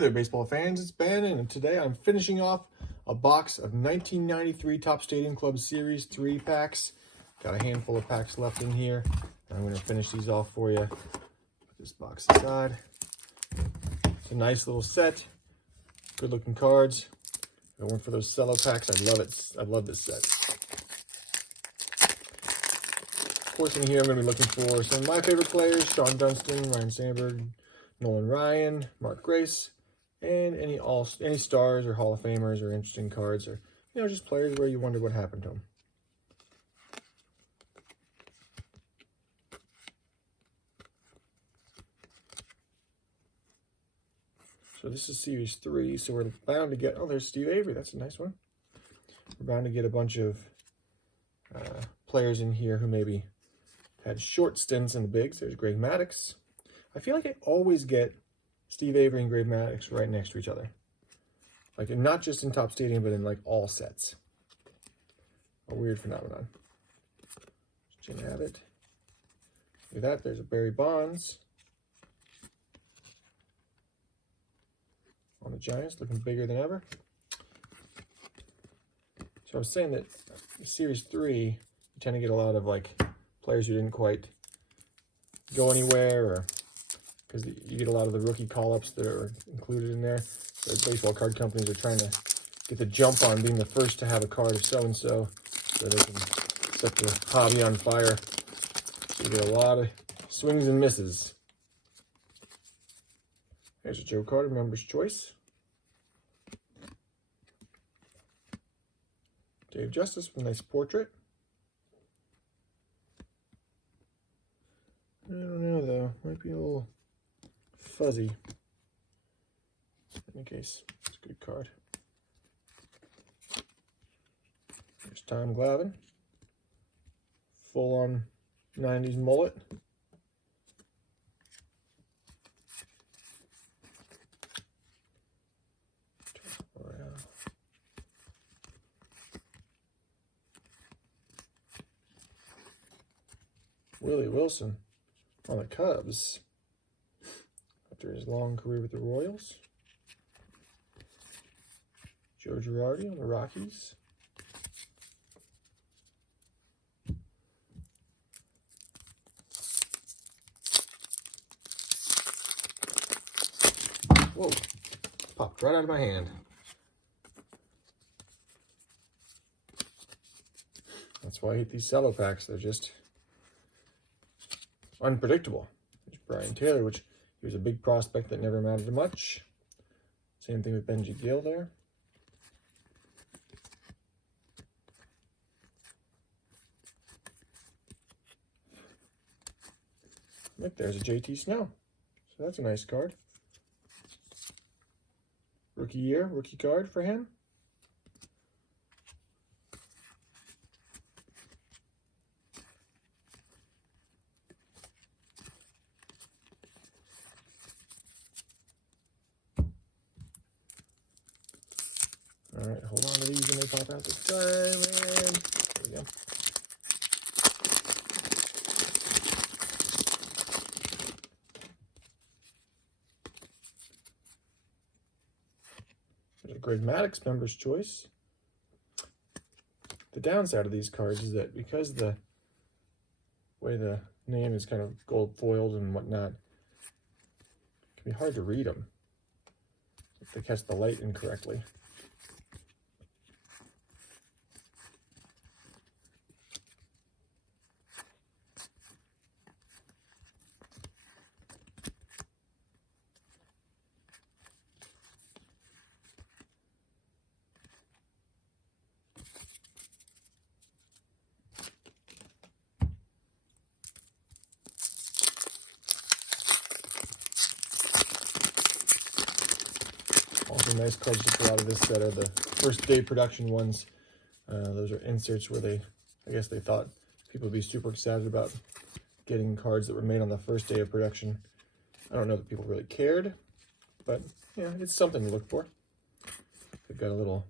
Hey there, baseball fans. It's Ben, and today I'm finishing off a box of 1993 Topps Stadium Club Series 3 packs. Got a handful of packs left in here. I'm going to finish these off for you. Put this box aside. It's a nice little set. Good looking cards. If it weren't for those cello packs, I'd love it. I love this set. Of course, in here I'm going to be looking for some of my favorite players: Sean Dunston, Ryan Sandberg, Nolan Ryan, Mark Grace, and any stars or Hall of Famers or interesting cards, or just players where you wonder what happened to them. So this is Series 3, so we're bound to get, oh, there's Steve Avery. That's a nice one. We're bound to get a bunch of players in here who maybe had short stints in the bigs. There's Greg Maddux. I feel like I always get Steve Avery and Greg Maddux right next to each other. Like, not just in Topps Stadium, but in like all sets. A weird phenomenon. Jim Abbott. Look at that. There's a Barry Bonds on the Giants, looking bigger than ever. So I was saying that Series 3, you tend to get a lot of like players who didn't quite go anywhere, or because you get a lot of the rookie call-ups that are included in there. So baseball card companies are trying to get the jump on being the first to have a card of so-and-so, so they can set the hobby on fire. So you get a lot of swings and misses. There's a Joe Carter Member's Choice. Dave Justice with a nice portrait. I don't know though, might be a little fuzzy. In any case, it's a good card. There's Tom Glavine. Full on 90s mullet. Willie Wilson on the Cubs after his long career with the Royals. Joe Girardi on the Rockies. Whoa, popped right out of my hand. That's why I hate these cello packs. They're just unpredictable. There's Brian Taylor, which he was a big prospect that never amounted to much. Same thing with Benji Gill there. Look, there's a JT Snow. So that's a nice card. Rookie year, rookie card for him. All right, hold on to these when they pop out this time, and there we go. There's a Greg Maddux Member's Choice. The downside of these cards is that because the way the name is kind of gold foiled and whatnot, it can be hard to read them if they catch the light incorrectly. Also nice cards to pull out of this set are the first day production ones. Those are inserts where I guess they thought people would be super excited about getting cards that were made on the first day of production. I don't know that people really cared, but yeah, it's something to look for. They've got a little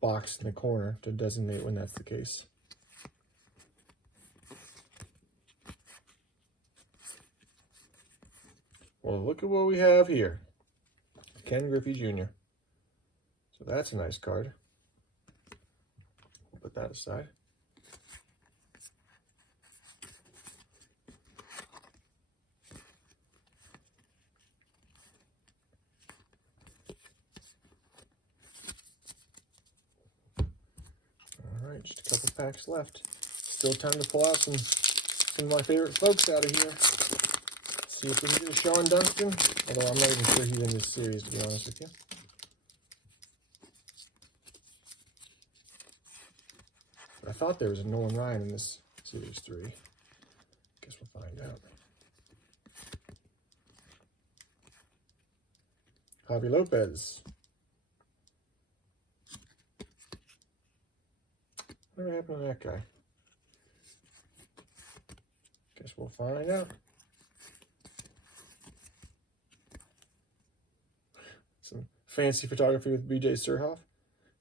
box in the corner to designate when that's the case. Well, look at what we have here. Ken Griffey Jr. So that's a nice card. Put that aside. All right, just a couple packs left. Still time to pull out some of my favorite folks out of here. See if we can get a Sean Dunston. Although I'm not even sure he's in this series, to be honest with you. But I thought there was a Nolan Ryan in this Series 3. Guess we'll find out. Javy Lopez. Whatever happened to that guy? Guess we'll find out. Some fancy photography with BJ Surhoff.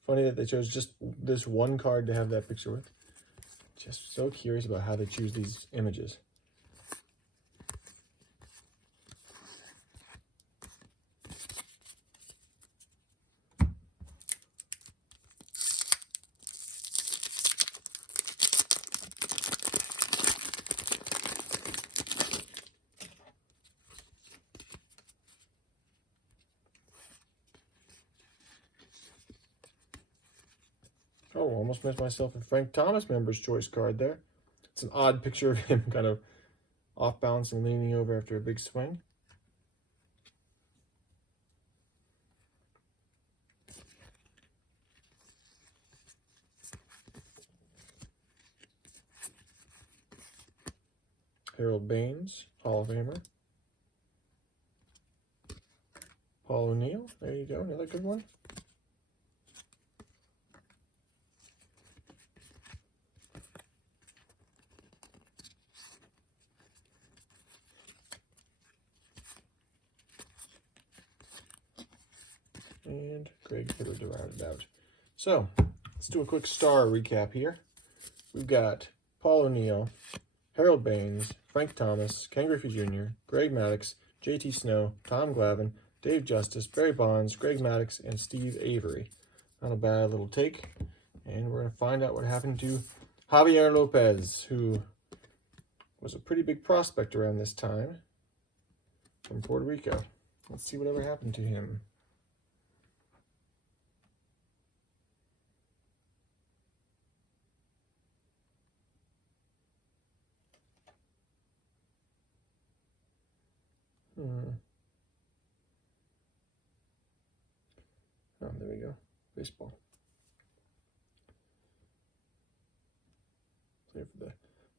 Funny that they chose just this one card to have that picture with. Just so curious about how they choose these images. Oh, almost missed myself a Frank Thomas Member's Choice card there. It's an odd picture of him kind of off balance and leaning over after a big swing. Harold Baines, Hall of Famer. Paul O'Neill, there you go, another good one. And Greg Hitter to round it out. So, let's do a quick star recap here. We've got Paul O'Neill, Harold Baines, Frank Thomas, Ken Griffey Jr., Greg Maddux, JT Snow, Tom Glavine, Dave Justice, Barry Bonds, Greg Maddux, and Steve Avery. Not a bad little take. And we're going to find out what happened to Javier Lopez, who was a pretty big prospect around this time from Puerto Rico. Let's see whatever happened to him. Oh, there we go. Baseball. Play for the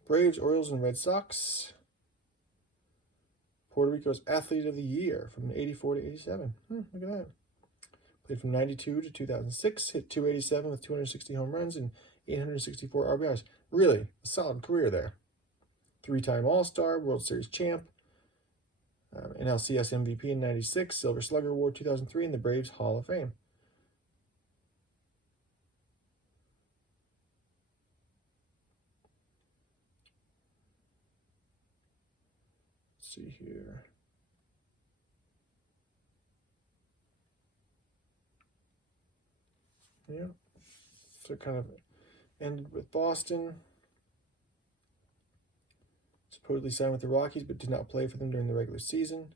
Braves, Orioles, and Red Sox. Puerto Rico's Athlete of the Year from 84 to 87. Look at that. Played from 92 to 2006. Hit 287 with 260 home runs and 864 RBIs. Really a solid career there. 3-time All-Star, World Series champ. NLCS MVP in 96, Silver Slugger Award 2003, and the Braves Hall of Fame. Let's see here. Yeah, so it kind of ended with Boston. Supposedly signed with the Rockies, but did not play for them during the regular season.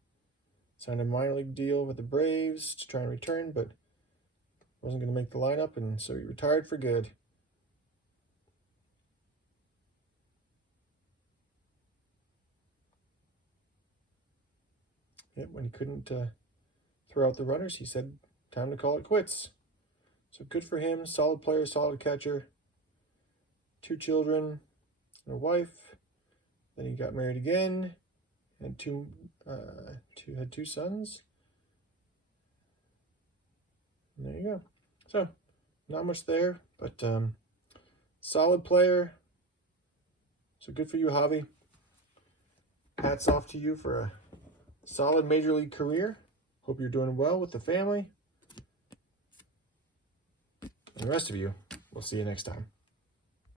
Signed a minor league deal with the Braves to try and return, but wasn't going to make the lineup, and so he retired for good. Yep, when he couldn't throw out the runners, he said, time to call it quits. So good for him. Solid player, solid catcher. 2 children and a wife. Then he got married again, and had 2 sons. And there you go. So, not much there, but solid player. So good for you, Javy. Hats off to you for a solid major league career. Hope you're doing well with the family. And the rest of you, we'll see you next time.